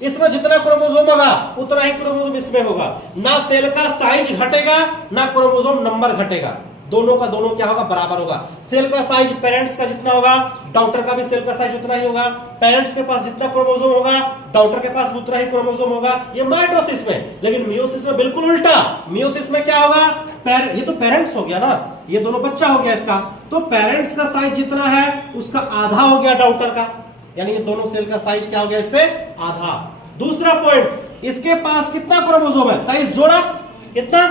इसमें जितना क्रोमोसोम होगा उतना ही क्रोमोसोम इसमें होगा। ना सेल का साइज घटेगा ना क्रोमोसोम नंबर घटेगा, दोनों का दोनों क्या होगा बराबर होगा। सेल का साइज पेरेंट्स का जितना होगा डॉटर का भी सेल का साइज उतना ही होगा। पेरेंट्स के पास जितना क्रोमोसोम होगा डॉटर के पास उतना ही क्रोमोसोम होगा। ये माइटोसिस में। लेकिन मियोसिस में बिल्कुल उल्टा। मियोसिस में क्या होगा, ये तो पेरेंट्स हो गया ना, ये दोनों बच्चा हो गया इसका, तो पेरेंट्स का साइज जितना है उसका आधा हो गया डॉटर का, यानी ये दोनों सेल का साइज क्या हो गया इससे आधा। दूसरा पॉइंट, इसके पास कितना क्रोमोसोम है 23 जोड़ा। कितना,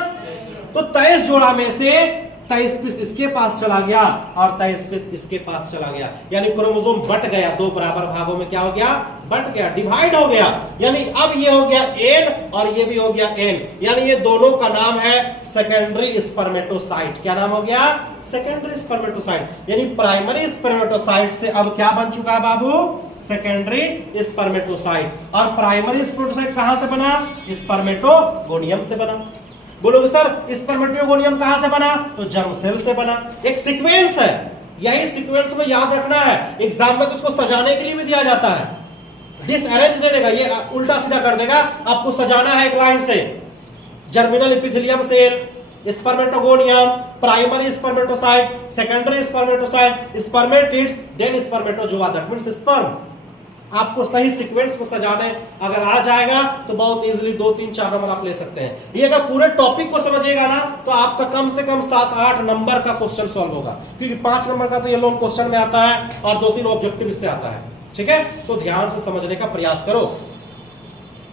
तो 23 जोड़ा में से 23 पीस इसके पास चला गया और 23 पीस इसके पास चला गया, यानी क्रोमोसोम बट गया, 2 बराबर भागों में क्या हो गया बट गया, डिवाइड हो गया। यानी अब ये हो गया N और ये भी हो गया N, यानी ये दोनों का नाम है सेकेंडरी स्पर्मेटोसाइट। क्या नाम हो गया सेकेंडरी स्पर्मेटोसाइट। यानी प्राइमरी स्पर्मेटोसाइट से अब क्या बन चुका है बाबू सेकेंडरी स्पर्मेटोसाइट। और प्राइमरी स्पर्मेटोसाइट कहां से बना, स्पर्मेटोगोनियम से बना। बोलोगे सर स्पर्मेटोगोनियम कहां से बना? तो जर्म सेल से बना। एक सीक्वेंस है, यही सीक्वेंस में याद रखना है। एग्जाम में तो इसको सजाने के लिए भी दिया जाता है, डिसअरेंज दे देगा, ये उल्टा सीधा कर देगा, आपको सजाना है एक लाइन से। Germinal epithelium cell, spermatogonium, primary spermatocyte, secondary spermatocyte, spermatids, then spermatozoa, that means sperm. आपको सही सीक्वेंस में सजाने अगर आ जाएगा तो बहुत इजीली 2, 3, 4 नंबर आप ले सकते हैं। ये अगर पूरे टॉपिक को समझिएगा ना तो आपका कम से कम 7-8 नंबर का क्वेश्चन सॉल्व होगा, क्योंकि 5 नंबर का तो ये लॉन्ग क्वेश्चन में आता है और 2-3 ऑब्जेक्टिव इससे आता है। ठीक है, तो ध्यान से समझने का प्रयास करो।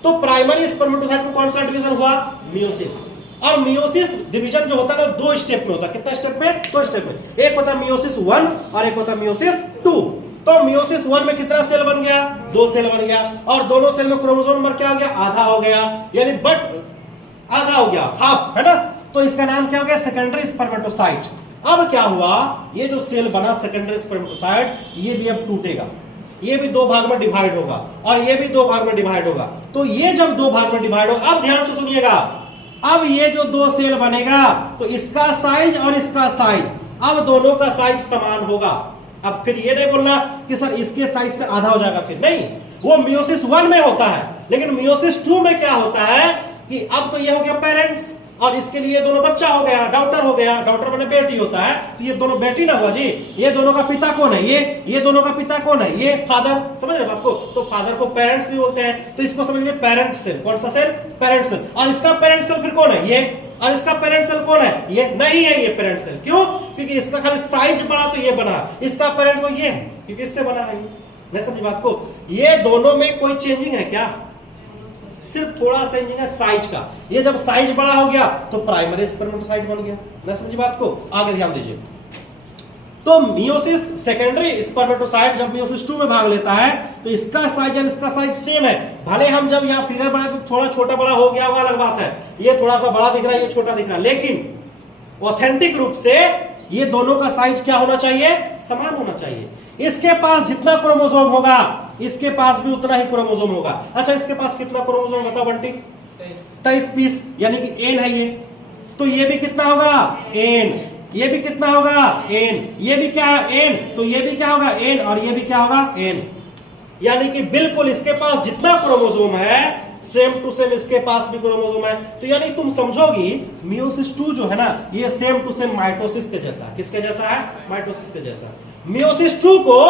तो प्राइमरी स्पर्मेटोसाइट में कौन सा डिवीजन हुआ? मियोसिस। और मियोसिस डिवीजन जो होता है ना 2 स्टेप में होता है। कितना स्टेप में? 2 स्टेप में। एक होता है मियोसिस 1 और एक होता है मियोसिस 2। तो मियोसिस 1 में कितना सेल बन गया? 2 सेल बन गया, और दोनों सेल में क्रोमोसोम नंबर क्या हो गया? आधा हो गया, यानी बट आधा हो गया, हाफ, है ना। तो इसका नाम क्या हो गया? Secondary spermatocyte. अब क्या हुआ? ये जो सेल बना सेकेंडरी स्पर्मेटोसाइट, ये भी अब टूटेगा, ये भी 2 भाग में डिवाइड होगा और ये भी 2 भाग में डिवाइड होगा। तो ये जब 2 भाग में डिवाइड होगा, अब ध्यान से सुनिएगा, अब ये जो 2 सेल बनेगा तो इसका साइज और इसका साइज, अब दोनों का साइज समान होगा। अब फिर ये नहीं बोलना कि सर इसके साइज से आधा हो जाएगा, फिर नहीं, वो मियोसिस 1 में होता है। लेकिन मियोसिस 2 में क्या होता है कि अब तो ये हो गया पेरेंट्स और इसके लिए दोनों बच्चा हो गया, डॉटर हो गया, डॉटर माने बेटी होता है, तो ये दोनों बेटी ना हुआ जी। ये दोनों का पिता कौन है? ये दोनों का पिता कौन है? ये फादर। समझ रहे बात को? तो फादर को पेरेंट्स भी बोलते हैं, तो इसको समझिए पेरेंट सेल। कौन सा सेल? Parent cell. और इसका पेरेंट सेल फिर कौन है? ये। और इसका पेरेंट सेल कौन है? ये नहीं है, ये पेरेंट सेल। क्यों? क्योंकि इसका खाली साइज बड़ा तो ये बना, इसका पेरेंट तो ये है, क्योंकि इससे बना है। नहीं समझ बात को? ये दोनों में कोई चेंजिंग है क्या? सिर्फ थोड़ा सा चेंजिंग है साइज का। ये जब साइज बड़ा हो गया तो प्राइमरी स्पर्मेटोसाइट बन गया। नहीं समझी बात को? आगे ध्यान दीजिए। तो मियोसिस सेकेंडरी स्पर्मेटोसाइट जब मियोसिस 2 में भाग लेता है तो इसका साइज और इसका साइज सेम है। भले हम जब यहाँ फिगर बनाए तो थोड़ा छोटा बड़ा हो गया होगा, अलग बात है, ये थोड़ा सा बड़ा दिख रहा है, ये छोटा दिख रहा है, लेकिन ऑथेंटिक रूप से ये दोनों का साइज क्या होना चाहिए? समान होना चाहिए। इसके पास जितना क्रोमोसोम होगा इसके पास भी उतना ही क्रोमोसोम होगा। अच्छा, इसके पास कितना क्रोमोसोम बताओ बंटी? 23 पीस, यानी कि एन है ये। तो ये भी कितना होगा? एन। ये भी कितना होगा? एन। ये भी क्या है? एन। तो ये भी क्या होगा? एन। और ये भी क्या होगा? एन। यानी कि बिल्कुल इसके पास जितना क्रोमोसोम है सेम टू सेम इसके पास भी क्रोमोसोम है। तो यानी तुम समझोगी मियोसिस 2 जो है ना, ये सेम टू सेम माइटोसिस के जैसा। किसके जैसा है? माइटोसिस के जैसा। मियोसिस 2 को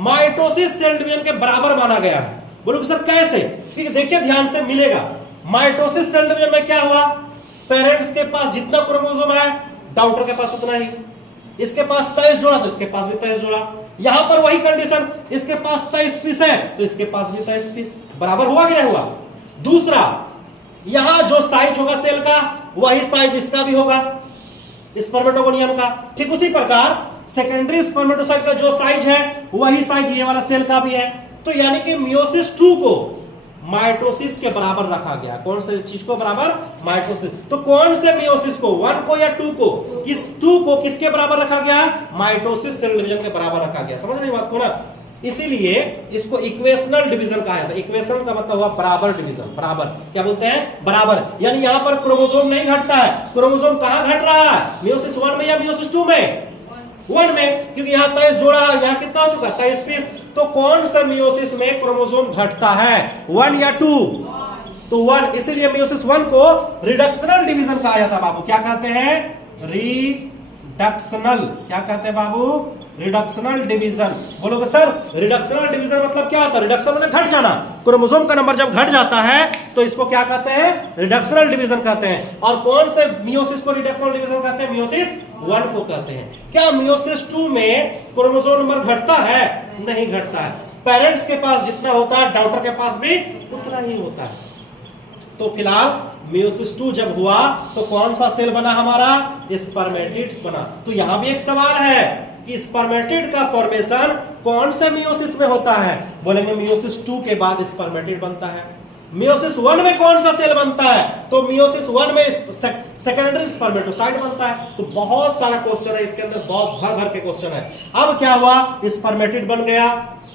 माइटोसिस सेल डिवीजन के बराबर माना गया है। बोलोगे सर कैसे? ठीक है, देखिए ध्यान से मिलेगा। माइटोसिस सेल डिवीजन में क्या हुआ? पेरेंट्स के पास जितना क्रोमोसोम है डॉटर के पास उतना ही। इसके पास 23 जोड़ा तो इसके पास भी 23 जोड़ा। यहां पर वही कंडीशन, इसके पास 23 पीस है तो इसके पास भी 23 पीस। बराबर हुआ कि नहीं हुआ? दूसरा, यहां जो साइज होगा सेल का वही साइज इसका भी होगा, स्पर्मेटोगोनियम का। ठीक उसी प्रकार सेकेंडरी स्पर्मेटोसाइट का जो साइज है वही साइज ये वाला सेल का भी है। तो यानी कि मियोसिस 2 को माइटोसिस के बराबर रखा गया। कौन से चीज को बराबर? माइटोसिस। तो कौन से मियोसिस को? 1 को या 2 को? किस 2 को किसके बराबर रखा गया? माइटोसिस सेल डिवीजन के बराबर रखा गया। समझ रहे बात को ना? इसीलिए इसको इक्वेशनल डिवीजन कहा जाता है। इक्वेशन का मतलब हुआ बराबर डिवीजन। बराबर क्या बोलते हैं? बराबर। यानी यहां पर क्रोमोसोम नहीं घटता है। क्रोमोसोम कहां घट रहा है? मियोसिस 1 में या मियोसिस 2 में? 1 में, क्योंकि यहां 23 जोड़ा, यहां कितना हो चुका? 23 पीस। तो कौन सा मियोसिस में क्रोमोसोम घटता है? 1 या 2? तो 1। इसीलिए मियोसिस 1 को रिडक्शनल डिवीजन कहा जाता है बाबू। क्या कहते हैं? रिडक्शनल। क्या कहते हैं बाबू? Reductional division. बोलोगे सर रिडक्शनल डिवीजन मतलब क्या होता है? रिडक्शन मतलब घट जाना। क्रोमोसोम का नंबर जब घट जाता है तो इसको क्या कहते हैं? रिडक्शनल डिवीजन कहते हैं। और कौन से मियोसिस को रिडक्शनल डिवीजन कहते हैं? मियोसिस 1 को कहते हैं। क्या मियोसिस 2 में क्रोमोसोम नंबर घटता है? नहीं घटता है। पेरेंट्स के पास जितना होता है डॉटर के पास भी उतना ही होता है। तो फिलहाल मियोसिस 2 जब हुआ तो कौन सा सेल बना हमारा? स्पर्मेटिड्स बना। तो यहां भी एक सवाल है कि स्पर्मेटिड का फॉर्मेशन कौन से मियोसिस में होता है? बोलेंगे मियोसिस 2 के बाद स्पर्मेटिड बनता है। मियोसिस 1 में कौन सा सेल बनता है? तो मियोसिस 1 में सेकेंडरी स्पर्मेटोसाइट बनता है। तो बहुत सारा क्वेश्चन है इसके अंदर, बहुत भर भर के क्वेश्चन है। अब क्या हुआ? स्पर्मेटिड बन गया,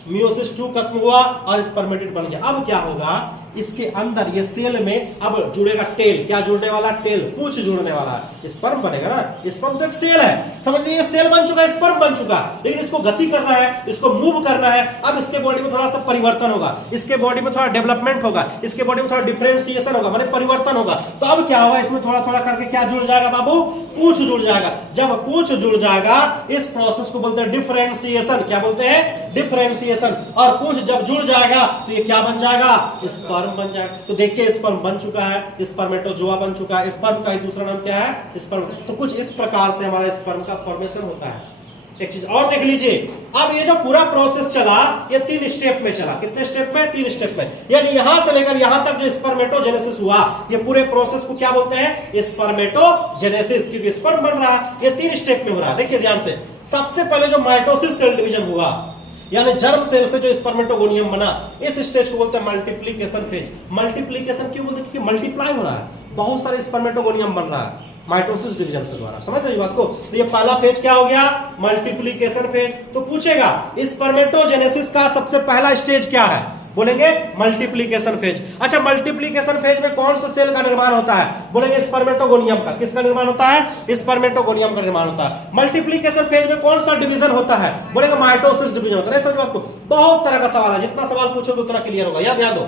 मियोसिस 2 खत्म हुआ और स्पर्मेटिड बन गया। अब क्या होगा? इसके अंदर ये सेल में अब जुड़ेगा टेल, क्या जुड़ने वाला, टेल, पूंछ जुड़ने वाला है, स्पर्म बनेगा ना। स्पर्म तो एक सेल है, समझ लीजिए सेल बन चुका है, स्पर्म बन चुका, लेकिन इसको गति करना है, इसको मूव करना है। अब इसके बॉडी में थोड़ा सा परिवर्तन होगा, इसके बॉडी में थोड़ा डेवलपमेंट होगा, इसके बॉडी में थोड़ा डिफरेंशिएशन होगा, माने परिवर्तन होगा। तो अब क्या होगा, इसमें थोड़ा थोड़ा करके क्या जुड़ जाएगा बाबू, पूंछ जुड़ जाएगा। जब पूंछ जुड़ जाएगा इस प्रोसेस को बोलते हैं डिफरेंशिएशन, क्या बोलते हैं, डिफरेंशिएशन। और पूंछ जब जुड़ जाएगा तो ये क्या बन जाएगा, स्पर्म बन जाएगा। तो देखिए स्पर्म बन चुका है, स्पर्मेटोजोआ बन चुका है। स्पर्म का ही दूसरा नाम क्या है, स्पर्म। तो कुछ इस प्रकार से हमारा स्पर्म का फॉर्मेशन होता है। एक चीज और देख लीजिए, अब ये जो पूरा प्रोसेस चला ये 3 स्टेप में चला। कितने स्टेप में, 3 स्टेप में। यानी यहां से लेकर यहां तक जो स्पर्मेटोजेनेसिस हुआ, ये पूरे प्रोसेस को क्या बोलते हैं, स्पर्मेटोजेनेसिस। क्योंकि स्पर्म बन रहा है, ये 3 स्टेप में हो रहा है। देखिए ध्यान से, सबसे पहले जो माइटोसिस सेल डिवीजन हुआ, यानी जर्म सेल से जो स्पर्मेटोगोनियम बना, इस स्टेज को बोलते हैं मल्टीप्लिकेशन फेज। मल्टीप्लिकेशन क्यों बोलते हैं, क्योंकि मल्टीप्लाई हो रहा है, बहुत सारे स्पर्मेटोगोनियम बन रहा है माइटोसिस डिवीजन से द्वारा। समझ रहे बात को। तो ये पहला फेज क्या हो गया, मल्टीप्लिकेशन फेज। तो पूछेगा स्पर्मेटोजेनेसिस का सबसे पहला स्टेज क्या है, बोलेंगे मल्टीप्लिकेशन फेज। अच्छा, मल्टीप्लिकेशन फेज में कौन सा सेल का निर्माण होता है, बोलेंगे स्पर्मेटोगोनियम का। किसका निर्माण होता है, स्पर्मेटोगोनियम का निर्माण होता है। मल्टीप्लिकेशन फेज में कौन सा डिवीजन होता है, बोलेंगे माइटोसिस डिवीजन होता है। समझ बात को, बहुत तरह का सवाल है, जितना सवाल पूछोगे उतना क्लियर होगा, याद याद हो।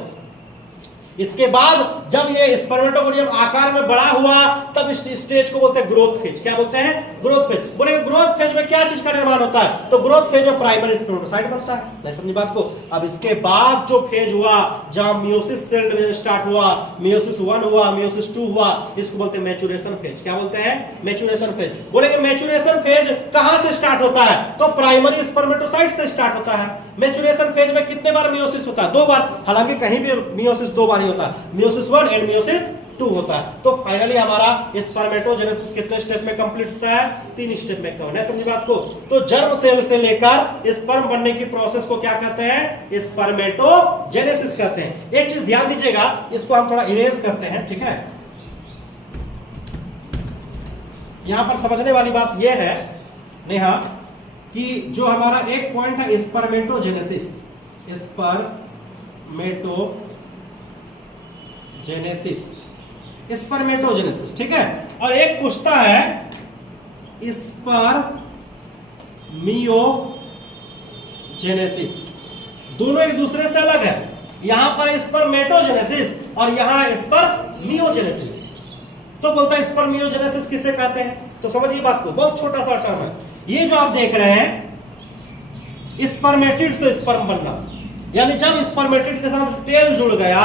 इसके बाद जब ये स्पर्मेटोगोनियम आकार में बड़ा हुआ, तब इस स्टेज को बोलते हैं ग्रोथ फेज। क्या बोलते हैं, ग्रोथ फेज। बोले ग्रोथ फेज में क्या चीज का निर्माण होता है, तो ग्रोथ फेज में प्राइमरी स्पर्मेटोसाइट बनता है। नहीं समझी बात को। अब इसके बाद जो फेज हुआ, जहां मियोसिस सेल डिवीजन स्टार्ट हुआ, मियोसिस 1 हुआ, मियोसिस 2 हुआ, इसको बोलते हैं मैचुरेशन फेज। क्या बोलते हैं, मैचुरेशन फेज। बोलेंगे मैचुरेशन फेज कहां से स्टार्ट होता है, तो प्राइमरी स्पर्मेटोसाइट से स्टार्ट होता है। मैचुरेशन फेज में कितने बार मियोसिस होता है, 2 बार। हालांकि कहीं भी मियोसिस 2 बार ही होता है, मियोसिस 1 एंड मियोसिस 2 होता है। तो फाइनली हमारा स्पर्मेटोजेनेसिस कितने स्टेप में कंप्लीट होता है, 3 स्टेप में। नहीं समझी बात को। तो जर्म सेल से लेकर स्पर्म बनने की प्रोसेस को क्या कहते हैं, स्पर्मेटोजेनेसिस कहते हैं। एक चीज ध्यान दीजिएगा, इसको हम थोड़ा इरेज करते हैं, ठीक है। यहां पर समझने वाली बात यह है नेहा, कि जो हमारा एक पॉइंट है स्पर्मेटोजेनेसिस, स्पर्मेटोजेनेसिस, ठीक है। और एक पूछता है स्पर्मियोजेनेसिस। दोनों एक दूसरे से अलग है। यहां पर स्पर्मेटोजेनेसिस और यहां स्पर्मियोजेनेसिस। तो बोलता है स्पर्मियोजेनेसिस किसे कहते हैं, तो समझिए बात को, बहुत छोटा सा टर्म है। ये जो आप देख रहे हैं स्पर्मेटिड से स्पर्म बनना, यानी जब स्पर्मेटिड के साथ टेल जुड़ गया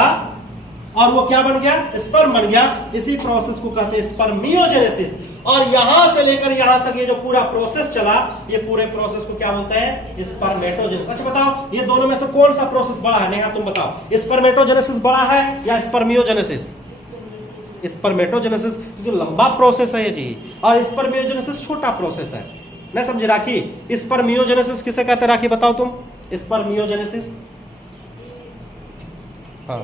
और वो क्या बन गया, स्पर्म बन गया, इसी प्रोसेस को कहते हैं स्पर्मियोजेनेसिस। और यहां से लेकर यहां तक ये जो पूरा प्रोसेस चला, ये पूरे प्रोसेस को क्या बोलते हैं, स्पर्मेटोजेनेसिस। अच्छा बताओ, ये दोनों में से कौन सा प्रोसेस बड़ा है, नेहा तुम बताओ, स्पर्मेटोजेनेसिस बड़ा है या स्पर्मियोजेनेसिस? स्पर्मेटोजेनेसिस जो लंबा प्रोसेस है ये जी, और स्पर्मियोजेनेसिस छोटा प्रोसेस है। नहीं समझे राखी, स्पर्मियोजेनेसिस किसे कहते हैं, राखी बताओ तुम, स्पर्मियोजेनेसिस। हाँ,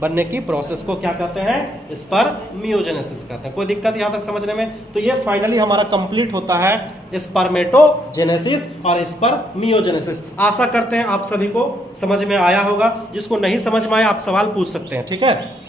बनने की प्रोसेस को क्या कहते हैं, स्पर्मियोजेनेसिस कहते हैं। कोई दिक्कत यहां तक समझने में? तो ये फाइनली हमारा कंप्लीट होता है स्पर्मेटोजेनेसिस और स्पर्मियोजेनेसिस। आशा करते हैं आप सभी को समझ में आया होगा। जिसको नहीं समझ में आया आप सवाल पूछ सकते हैं, ठीक है।